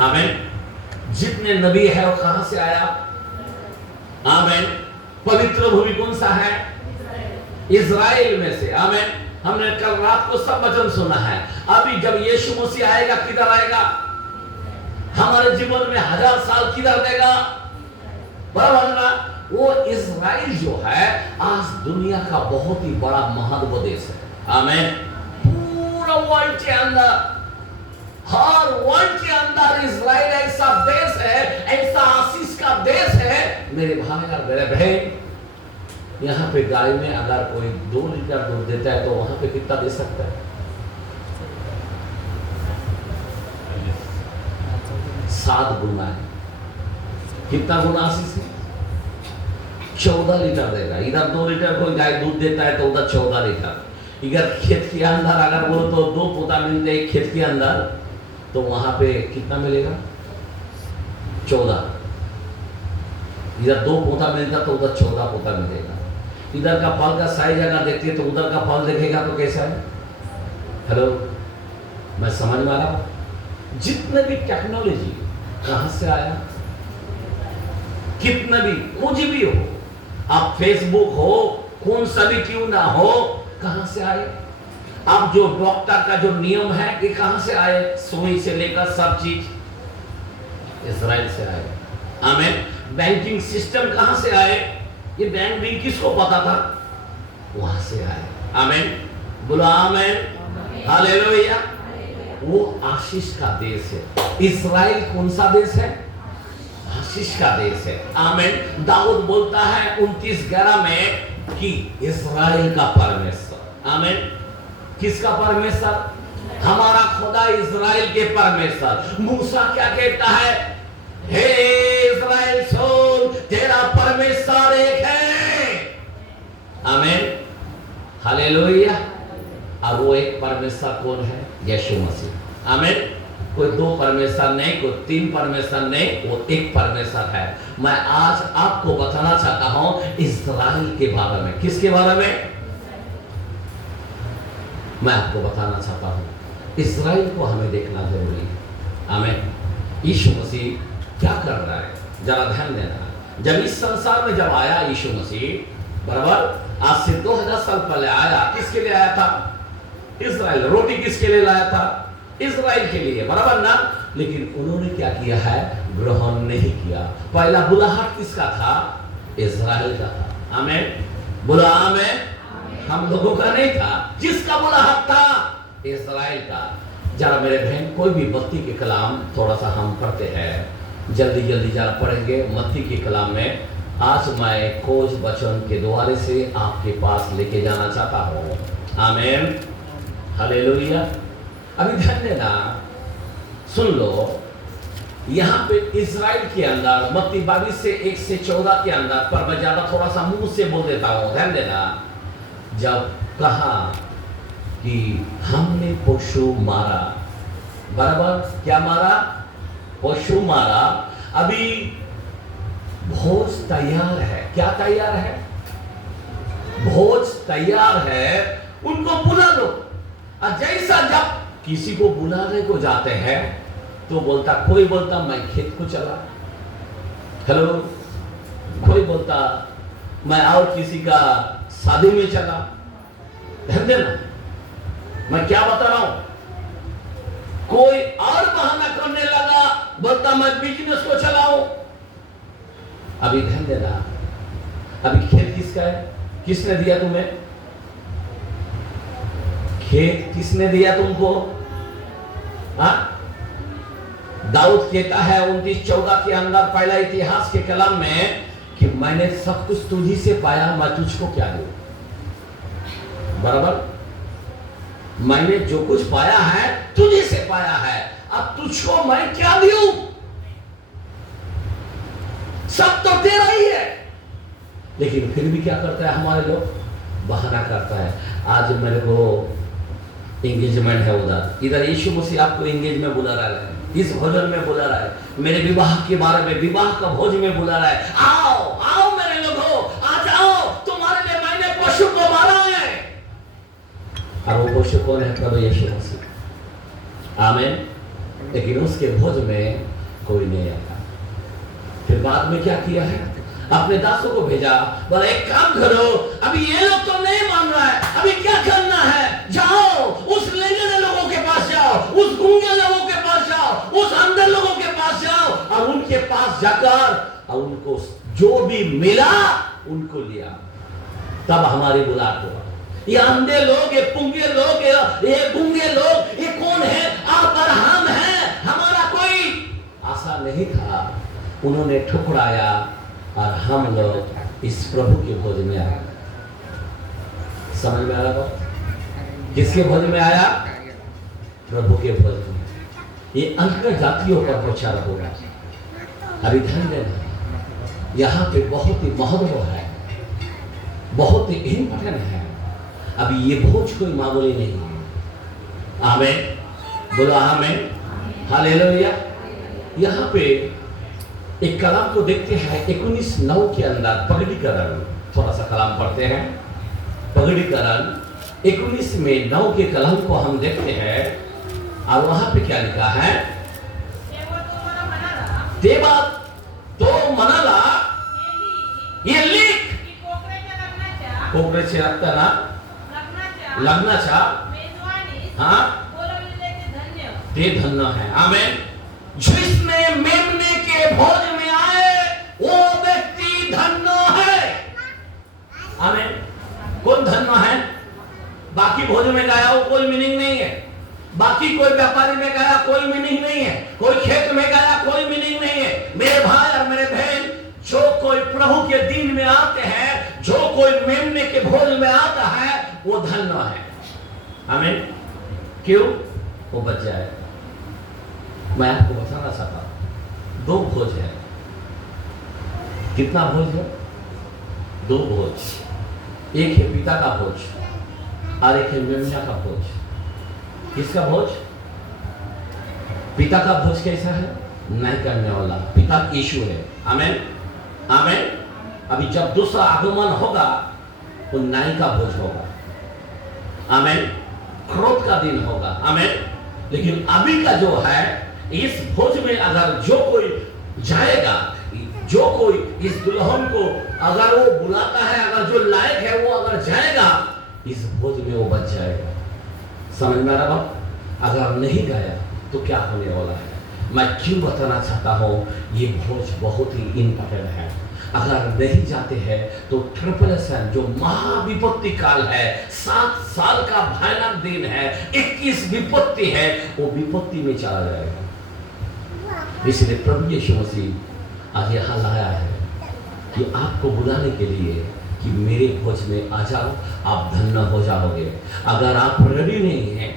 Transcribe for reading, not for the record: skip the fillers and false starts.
आमीन। जितने नबी है वो कहां से आया? आमीन। पवित्र भूमि कौन सा है? इजराइल में से। आमीन। हमने कल रात को सब वचन सुना है। अभी जब यीशु मसीह आएगा किधर आएगा? हमारे जीवन में 1000 साल किधर देगा? बराबर ना? वो इजराइल जो है आज दुनिया का बहुत ही बड़ा महत्व देश है। आमीन। पूरा वर्ल्ड के अंदर, हर वर्ल्ड के अंदर इजराइल ऐसा देश है, ऐसा आशीष का देश है। मेरे भाई और मेरे बहन, यहाँ पे गाय में अगर कोई 2 लीटर दूध देता है तो वहां पे कितना दे सकता है? 7 गुना है। कितना गुना आशीष है? 14 लीटर देगा। इधर 2 लीटर कोई गाय दूध देता है तो उधर 14 लीटर। इधर खेत के अंदर अगर वो तो 2 पोता मिलते हैं खेत के अंदर, तो वहां पे कितना मिलेगा? 14। इधर 2 पोता मिलता तो उधर 14 पोता मिलेगा। इधर का फल का साइज अगर देखते तो उधर का फल देखेगा तो कैसा है? हेलो, मैं समझ में आ रहा हूं? जितने भी टेक्नोलॉजी कहां से आया? कितना भी कुछ भी हो, आप फेसबुक हो, कौन सा भी क्यों ना हो, कहां से आए? अब जो डॉक्टर का जो नियम है ये कहां से आए? सुई से लेकर सब चीज इजराइल से आए। आमीन। बैंकिंग सिस्टम कहां से आए? ये बैंक भी किसको पता था? वहां से आए। आमीन। बोलो आमीन। हालेलुया। वो आशीष का देश है। इजराइल कौन सा देश है? आशीष का देश है। आमीन। दाऊद बोलता है 29:11 में कि इजराइल का परमेश्वर। आमीन। किसका परमेश्वर? हमारा खुदा इजराइल के परमेश्वर। मूसा क्या कहता है? हे इजराइल सुन, तेरा परमेश्वर एक है। आमीन। हालेलुया। अब वो एक परमेश्वर कौन है? यीशु मसीह। आमीन। कोई 2 परमेश्वर नहीं, कोई 3 परमेश्वर नहीं, वो एक परमेश्वर है। मैं आज आपको बताना चाहता हूं इजराइल के बारे में। किसके बारे में? मैं आपको बताना चाहता हूं इजराइल को हमें देखना जरूरी है। आमीन। यीशु मसीह क्या कर रहा है जरा ध्यान देना। जब इस संसार में जब आया यीशु मसीह, बराबर आज से 2000 साल पहले आया, किसके लिए आया था? इजराइल। रोटी किसके लिए लाया था? इजराइल के लिए, बराबर ना? लेकिन उन्होंने क्या किया है? ग्रहण नहीं किया। पहला बुलाहट किसका था? इजराइल का था। आमीन। बोला आमीन। हम लोगों का नहीं था। जिसका बुलाहट था? इजराइल का। जरा मेरे बहन, कोई भी मत्ती के कलाम थोड़ा सा हम पढ़ते हैं, जल्दी जल्दी जरा पढ़ेंगे मत्ती के कलाम में। आज मैं खोज वचन के द्वारे से आपके पास लेके जाना चाहता हूँ। आमीन। हालेलुया। अभी ध्यान देना, सुन लो। यहाँ पे इजराइल के अंदर मत्ती 22 से 1 से 14 के अंदर, पर मैं ज्यादा थोड़ा सा मुंह से बोल देता हूँ, ध्यान देना। जब कहा कि हमने पशु मारा, बराबर क्या मारा? पशु मारा। अभी भोज तैयार है। क्या तैयार है? भोज तैयार है। उनको बुला लो। और जैसा जब किसी को बुलाने को जाते हैं तो बोलता, कोई बोलता मैं खेत को चला। हेलो। कोई बोलता मैं और किसी का शादी में चला। ध्यान देना, मैं क्या बता रहा हूं। कोई और बहाना करने लगा, बोलता मैं बिजनेस को चलाऊं। अभी ध्यान देना, अभी खेत किसका है? किसने दिया तुम्हें? खेत किसने दिया तुमको? हाँ? दाऊद कहता है 29:14 के अंदर पहला इतिहास के कलम में कि मैंने सब कुछ तुझी से पाया, मैं तुझको क्या दूं? बराबर। मैंने जो कुछ पाया है तुझे से पाया है, अब तुझको मैं क्या दूं? सब तो तेरा ही है। लेकिन फिर भी क्या करता है हमारे लोग? बहाना करता है। आज मेरे को एंगेजमेंट है उधर, इधर यीशु मसीह आपको एंगेज में बुला रहा है, इस भोजन में बुला रहा है, मेरे विवाह के बारे में, विवाह का भोज में बुला रहा है। आओ आओ मेरे लोगों, आ जाओ, तुम्हारे लिए मैंने पशु को मारा है। और वो पशु कौन है? प्रभु यीशु मसीह। आमीन। लेकिन उसके भोज में कोई नहीं आया। फिर बाद में क्या किया है, अपने दासों को भेजा, बोला एक काम करो, अभी ये लोग तो नहीं मान रहा है, अभी क्या करना है, जाओ उस लेने लोगों के पास जाओ, उस गूंगे लोगों के पास जाओ, उस अंधे लोगों के पास जाओ और उनके पास जाकर और उनको जो भी मिला उनको लिया। तब हमारी बुलाहट हुआ। ये अंधे लोग, ये पुंगे लोग, ये गूंगे लोग, ये कौन है? आप और हम हैं, हमारा कोई आशा नहीं था। उन्होंने ठुकराया और हम लोग इस प्रभु के भोज में आए। समझ में आ रहा हो? किसके भोज में आया? प्रभु के भोज में। ये अंतर जातियों का प्रचार होगा। अभी ध्यान देना, यहाँ पे बहुत ही महत्व है, बहुत ही इंपॉर्टेंट है। अभी ये भोज कोई मामूली नहीं है। आमीन, बोलो आमीन, हालेलुया। यहाँ पे एक कलाम को देखते हैं 19:9 के अंदर, पगड़ीकरण। थोड़ा सा कलाम पढ़ते हैं, पगड़ीकरण 19:9 के कलाम को हम देखते हैं और वहां पे क्या लिखा है? तेवा तो मनाला ये लिख कोकरेच्या असताना लग्नाच्या हाँ ते धन्य है। आमीन। जिसने मेमने के भोज में आए वो व्यक्ति धन्य है। आमीन। कौन धन्य है? बाकी भोज में गया वो कोई मीनिंग नहीं है, बाकी कोई व्यापारी में गया कोई मीनिंग नहीं है, कोई खेत में गया कोई मीनिंग नहीं है। मेरे भाई और मेरे बहन, जो कोई प्रभु के दिन में आते हैं, जो कोई मेमने के भोज में आता है, वो धन्य है। आमीन। क्यों? वो बच जाए। मैं आपको बताना चाहता हूं, 2 भोज है। कितना भोज है? 2 भोज। एक है पिता का भोज और एक है मेमना का भोज। किसका भोज? पिता का भोज कैसा है? नहीं करने वाला पिता यीशु है। आमीन, आमीन। अभी जब दूसरा आगमन होगा वो न्याय का भोज होगा। आमीन। क्रोध का दिन होगा। आमीन। लेकिन अभी का जो है, इस भोज में अगर जो कोई जाएगा, जो कोई इस दुल्हन को अगर वो बुलाता है, अगर जो लायक है वो अगर जाएगा, इस भोज में वो बच जाएगा। समझ में आ रहा बात? अगर नहीं गया तो क्या होने वाला है? मैं क्यों बताना चाहता हूँ, ये भोज बहुत ही इंपॉर्टेंट है। अगर नहीं जाते हैं तो ट्रिपलेशन जो महाविपत्ति काल है, 7 साल का भयानक दिन है, 21 विपत्ति है, वो विपत्ति में चला जाएगा। इसलिए प्रभु यीशु मसीह आज यहाँ लाया है कि आपको बुलाने के लिए कि मेरे भोज में आ जाओ, आप धन्य हो जाओगे। अगर आप रेडी नहीं हैं